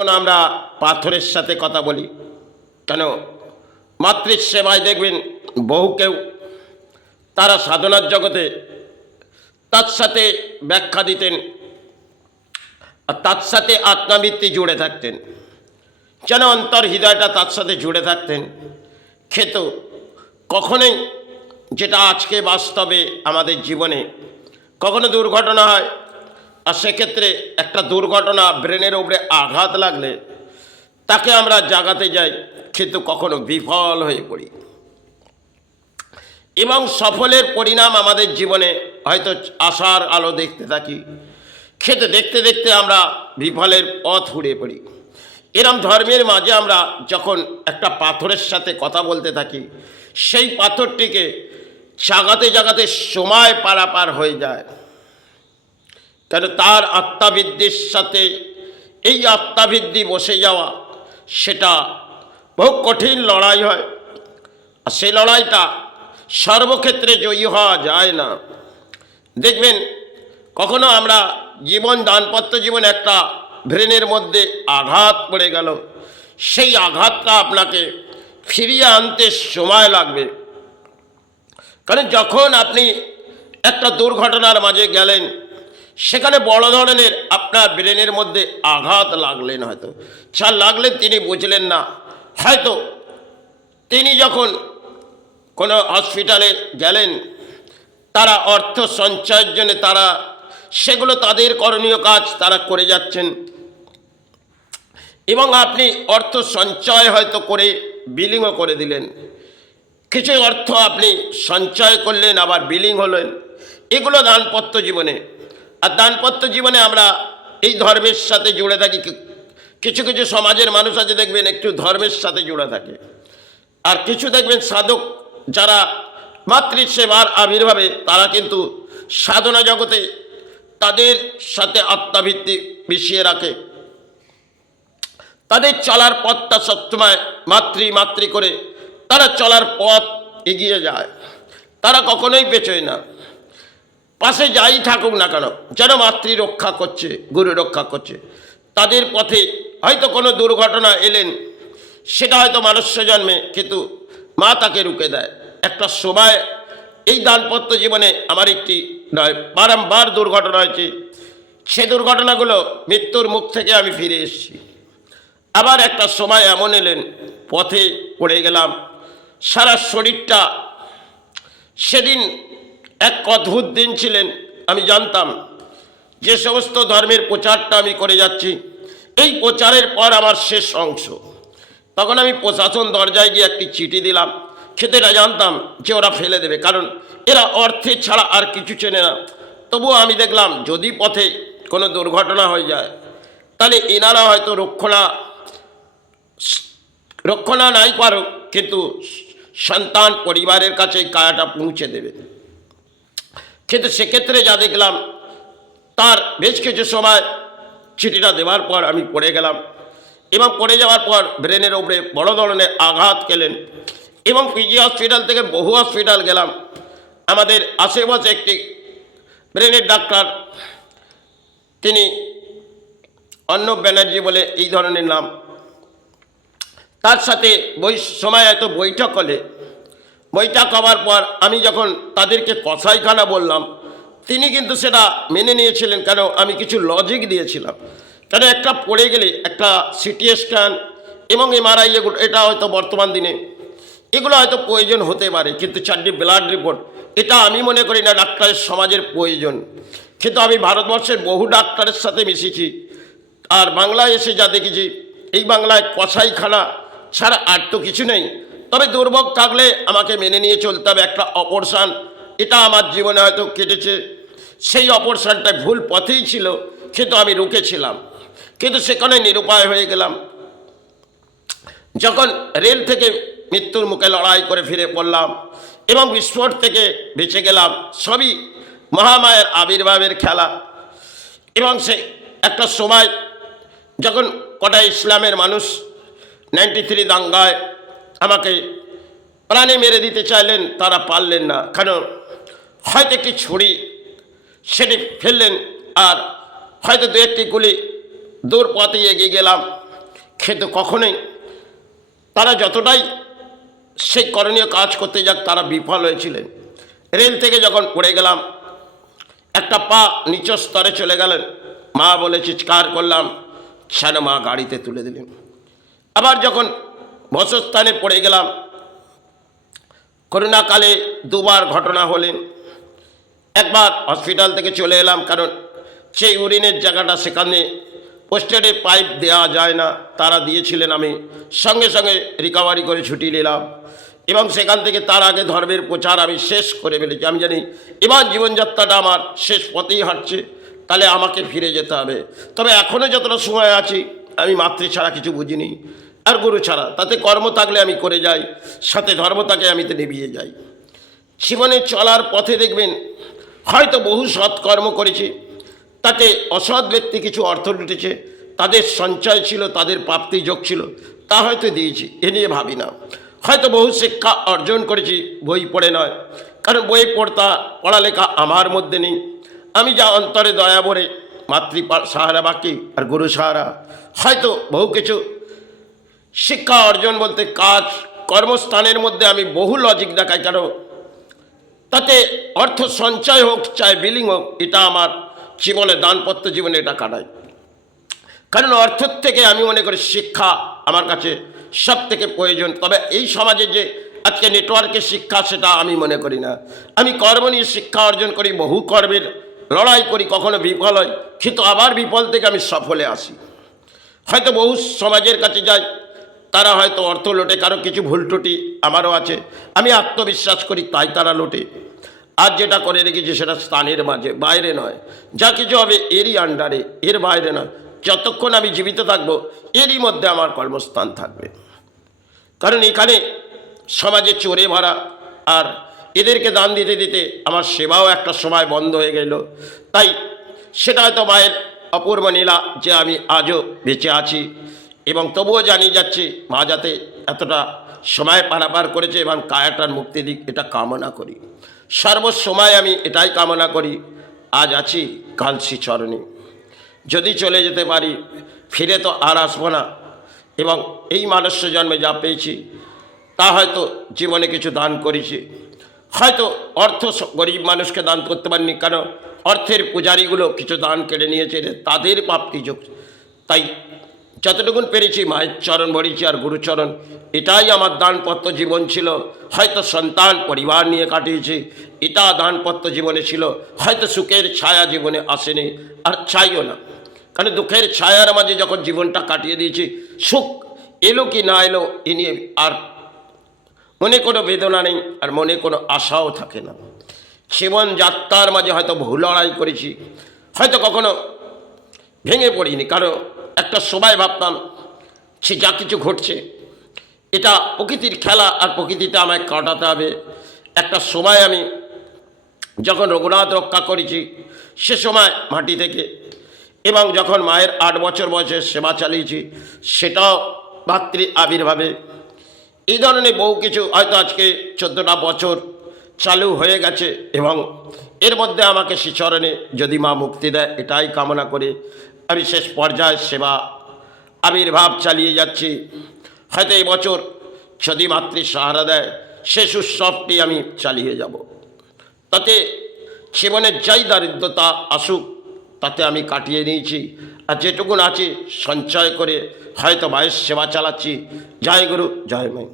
যখন আমরা পাথরের সাথে কথা বলি, কেন মাতৃ সেবায় দেখবেন বহু কেউ তারা সাধনার জগতে তার সাথে ব্যাখ্যা দিতেন আর তার সাথে আত্মাবৃত্তি জুড়ে থাকতেন, যেন অন্তর হৃদয়টা তার সাথে জুড়ে থাকতেন। কিন্তু কখনোই যেটা আজকে বাস্তবে আমাদের জীবনে কখনো দুর্ঘটনা হয়, আর সেক্ষেত্রে একটা দুর্ঘটনা ব্রেনের উপরে আঘাত লাগলে তাকে আমরা জাগাতে যাই, কিন্তু কখনো বিফল হয়ে পড়ি এবং সফলের পরিণাম আমাদের জীবনে হয়তো আশার আলো দেখতে থাকি, কিন্তু দেখতে দেখতে আমরা বিফলের পথ হুড়ে পড়ি। এরম ধর্মের মাঝে আমরা যখন একটা পাথরের সাথে কথা বলতে থাকি, সেই পাথরটিকে জাগাতে জাগাতে সময় পারাপার হয়ে যায়, কেন তার আত্মাবৃদ্ধির সাথে এই আত্মাবৃদ্ধি বসে যাওয়া সেটা বহু কঠিন লড়াই হয়। আর সেই লড়াইটা সর্বক্ষেত্রে জয়ী হওয়া যায় না। দেখবেন কখনো আমরা দাম্পত্য জীবন একটা ব্রেনের মধ্যে আঘাত পড়ে গেল, সেই আঘাতটা আপনাকে ফিরিয়ে আনতে সময় লাগবে। কারণ যখন আপনি একটা দুর্ঘটনার মাঝে গেলেন, সেখানে বড় ধরনের আপনার ব্রেনের মধ্যে আঘাত লাগলেন, হয়তো লাগলেন তিনি বুঝলেন না, হয়তো তিনি যখন কোনো হসপিটালে গেলেন, তারা অর্থ সঞ্চয়ের জন্য তারা সেগুলো তাদের করণীয় কাজ তারা করে যাচ্ছেন, এবং আপনি অর্থ সঞ্চয় হয়তো করে বিলিংও করে দিলেন। কিছু অর্থ আপনি সঞ্চয় করলেন, আবার বিলিং হলেন। এগুলো দানপত্য জীবনে। আর দানপত্য জীবনে আমরা এই ধর্মের সাথে জুড়ে থাকি। কিছু কিছু সমাজের মানুষ আছে দেখবেন একটু ধর্মের সাথে জুড়ে থাকে, আর কিছু দেখবেন সাধক যারা মাতৃসেবার আবির্ভাবে তারা কিন্তু সাধনা জগতে তাদের সাথে আত্মাভিত্তি মিশিয়ে রাখে। তাদের চলার পথটা সবসময় মাতৃ করে তারা চলার পথ এগিয়ে যায়, তারা কখনোই পেছোয় না। পাশে যাই থাকুক না কেন, যেন মাতৃ রক্ষা করছে, গুরু রক্ষা করছে। তাদের পথে হয়তো কোনো দুর্ঘটনা এলেন, সেটা হয়তো মনুষ্য জন্মে, কিন্তু মা তাকে রুখে দেয়। একটা সময় এই দাম্পত্য জীবনে আমার একটি নয় বারংবার দুর্ঘটনা হয়েছে। সে দুর্ঘটনাগুলো মৃত্যুর মুখ থেকে আমি ফিরে এসেছি। আবার একটা সময় এমন এলেন, পথে পড়ে গেলাম, সারা শরীরটা। সেদিন এক অদ্ভুত দিন ছিলেন। আমি জানতাম যে সমস্ত ধর্মের প্রচারটা আমি করে যাচ্ছি, এই প্রচারের পর আমার শেষ অংশ। তখন আমি প্রশাসন দরজায় গিয়ে একটি চিঠি দিলাম, খেতেটা জানতাম যে ওরা ফেলে দেবে, কারণ এরা অর্থে ছাড়া আর কিছু চেনে না। তবুও আমি দেখলাম যদি পথে কোনো দুর্ঘটনা হয়ে যায়, তাহলে এনারা হয়তো রক্ষণা নাই পারুক, কিন্তু সন্তান পরিবারের কাছে কায়াটা পৌঁছে দেবে। কিন্তু সেক্ষেত্রে যা দেখলাম, তার বেশ কিছু সময় চিঠিটা দেওয়ার পর আমি পড়ে গেলাম, এবং পড়ে যাওয়ার পর ব্রেনের ওপরে বড় ধরনের আঘাত গেলেন, এবং পিজি হসপিটাল থেকে বহু হসপিটাল গেলাম। আমাদের আশেপাশে একটি ব্রেনের ডাক্তার, তিনি অর্ণব ব্যানার্জি বলে এই ধরনের নাম, তার সাথে সময় এত বৈঠক হলে, বৈঠক হওয়ার পর আমি যখন তাদেরকে কসাইখানা বললাম, তিনি কিন্তু সেটা মেনে নিয়েছিলেন, কেন আমি কিছু লজিক দিয়েছিলাম। কেন একটা পড়ে গেলে একটা সিটি স্ক্যান এবং এমআরআই, এটা হয়তো বর্তমান দিনে এগুলো হয়তো প্রয়োজন হতে পারে, কিন্তু 4টি ব্লাড রিপোর্ট এটা আমি মনে করি না ডাক্তারের সমাজের প্রয়োজন। কিন্তু আমি ভারতবর্ষের বহু ডাক্তারের সাথে মিশেছি, আর বাংলায় এসে যা দেখেছি, এই বাংলায় কসাইখানা ছাড়া আর তো কিছু নেই। তবে দুর্ভোগ থাকলে আমাকে মেনে নিয়ে চলতে হবে। একটা অপারেশন, এটা আমার জীবনে হয়তো কেটেছে, সেই অপারেশনটা ভুল পথেই ছিল, কিন্তু আমি রুখেছিলাম, কিন্তু সেখানে নিরুপায় হয়ে গেলাম। যখন রেল থেকে মৃত্যুর মুখে লড়াই করে ফিরে পড়লাম এবং বিস্ফোট থেকে বেঁচে গেলাম, সবই মহামায়ের আবির্ভাবের খেলা। এবং সে একটা সময় যখন কটা ইসলামের মানুষ 93 দাঙ্গায় আমাকে প্রাণে মেরে দিতে চাইলেন, তারা পারলেন না, কারণ হয়তো একটি ছুরি সেটি ফেললেন, আর হয়তো 2-1টি গুলি দূর পথে এগিয়ে গেলাম, কিন্তু কখনোই তারা যতটাই সেই করণীয় কাজ করতে যাক তারা বিফল হয়েছিলেন। রেল থেকে যখন পড়ে গেলাম, একটা পা নিচ স্তরে চলে গেলেন, মা বলে চিৎকার করলাম, যেন মা গাড়িতে তুলে দিলেন। আবার যখন বসস্থানে পড়ে গেলাম, করোনাকালে দুবার ঘটনা হলেন। একবার হসপিটাল থেকে চলে এলাম, কারণ সেই ইউরিনের জায়গাটা সেখানে পোস্টেডে পাইপ দেওয়া যায় না, তারা দিয়েছিলেন। আমি সঙ্গে সঙ্গে রিকভারি করে ছুটি নিলাম এবং সেখান থেকে তার আগে ধর্মের প্রচার আমি শেষ করে ফেলেছি। আমি জানি এবার জীবনযাত্রাটা আমার শেষ পথেই হাঁটছে, তাহলে আমাকে ফিরে যেতে হবে। তবে এখনও যতটা সময় আছি, আমি মাতৃ ছাড়া কিছু বুঝিনি আর গুরু ছাড়া। তাতে কর্ম থাকলে আমি করে যাই, সাথে ধর্ম থাকে আমি তো নিভিয়ে যাই। জীবনে চলার পথে দেখবেন হয়তো বহু সৎকর্ম করেছি, তাতে অসৎ ব্যক্তি কিছু অর্থ লুটেছে, তাদের সঞ্চয় ছিল, তাদের প্রাপ্তি যোগ ছিল, তা হয়তো দিয়েছি, এ নিয়ে ভাবি না। হয়তো বহু শিক্ষা অর্জন করেছি বই পড়ে নয়, কারণ বই পড়ালেখা আমার মধ্যে নেই। আমি যা অন্তরে দয়া ভরে মাতৃ সাহারা বাকি আর গুরু সাহারা, হয়তো বহু কিছু শিক্ষা অর্জন বলতে কাজ কর্মস্থানের মধ্যে আমি বহু লজিক দেখাই, কেন তাতে অর্থ সঞ্চয় হোক চাই বিলিং হোক, এটা আমার জীবনে দানপত্র জীবনে এটা কাটাই। কারণ অর্থের থেকে আমি মনে করি শিক্ষা আমার কাছে সব থেকে প্রয়োজন। তবে এই সমাজে যে আজকে নেটওয়ার্কের শিক্ষা, সেটা আমি মনে করি না। আমি কর্ম নিয়ে শিক্ষা অর্জন করি, বহু কর্মের লড়াই করি, কখনো বিফল হয়, কিন্তু আবার বিফল থেকে আমি সফলে আসি। হয়তো বহু সমাজের কাছে যাই, তারা হয়তো অর্থ লোটে, কারো কিছু ভুল ত্রুটি আমারও আছে, আমি আত্মবিশ্বাস করি তাই তারা লোটে। আর যেটা করে রেখেছি সেটা স্থানের মাঝে, বাইরে নয়। যা কিছু হবে এরই আন্ডারে, এর বাইরে নয়। যতক্ষণ আমি জীবিত থাকবো এরই মধ্যে আমার কর্মস্থান থাকবে। কারণ এখানে সমাজে চোরে ভরা, আর এদেরকে দান দিতে দিতে আমার সেবাও একটা সময় বন্ধ হয়ে গেল। তাই সেটা হয়তো মায়ের অপূর্ব নীলা যে আমি আজও বেঁচে আছি, এবং তবুও জানিয়ে যাচ্ছি মা যাতে এতটা সময় পারাপার করেছে এবং কায়াটার মুক্তি দিক, এটা কামনা করি। সর্বসময় আমি এটাই কামনা করি, আজ আছি কাল শ্রীচরণে। যদি চলে যেতে পারি, ফিরে তো আর আসবো না, এবং এই মানুষ্য জন্মে যা পেয়েছি তা হয়তো জীবনে কিছু দান করেছি। হয়তো অর্থ গরিব মানুষকে দান করতে পারিনি, কারণ অর্থের পূজারীগুলো কিছু দান কেড়ে নিয়েছে, তাদের প্রাপ্তি যোগ। তাই যতটুকুন পেরেছি মায়ের চরণ ভরেছি আর গুরুচরণ, এটাই আমার দানপত্র জীবন ছিল। হয়তো সন্তান পরিবার নিয়ে কাটিয়েছি, এটা দানপত্র জীবনে ছিল। হয়তো সুখের ছায়া জীবনে আসেনি, আর চাইও না, কারণ দুঃখের ছায়ার মাঝে যখন জীবনটা কাটিয়ে দিয়েছি, সুখ এলো কি না এলো এ নিয়ে আর মনে কোনো বেদনা নেই, আর মনে কোনো আশাও থাকে না। জীবন যাত্রার মাঝে হয়তো বহু লড়াই করেছি, হয়তো কখনো ভেঙে পড়িনি, কারণ একটা সময় ভাবতাম সে যা কিছু ঘটছে এটা প্রকৃতির খেলা, আর প্রকৃতিতে আমায় কাটাতে হবে। একটা সময় আমি যখন রঘুনাথ রক্ষা করেছি সে সময় মাটি থেকে, এবং যখন মায়ের 8 বছর বয়সে সেবা চালিয়েছি সেটাও মাতৃ আবির্ভাবে। এই ধরনের বহু কিছু হয়তো আজকে 14টা বছর চালু হয়ে গেছে, এবং এর মধ্যে আমাকে শ্রীচরণে যদি মা মুক্তি দেয় এটাই কামনা করে আমি শেষ পর্যায়ে সেবা আবির্ভাব চালিয়ে যাচ্ছি। হয়তো এই বছর যদি মাতৃ সাহারা দেয় শেষ উৎসবটি আমি চালিয়ে যাব। তাতে জীবনের যাই দারিদ্রতা আসুক তাতে আমি কাটিয়ে নিয়েছি, আর যেটুকুন আছে সঞ্চয় করে হয়তো মায়ের সেবা চালাচ্ছি। জয় গুরু, জয় মাই।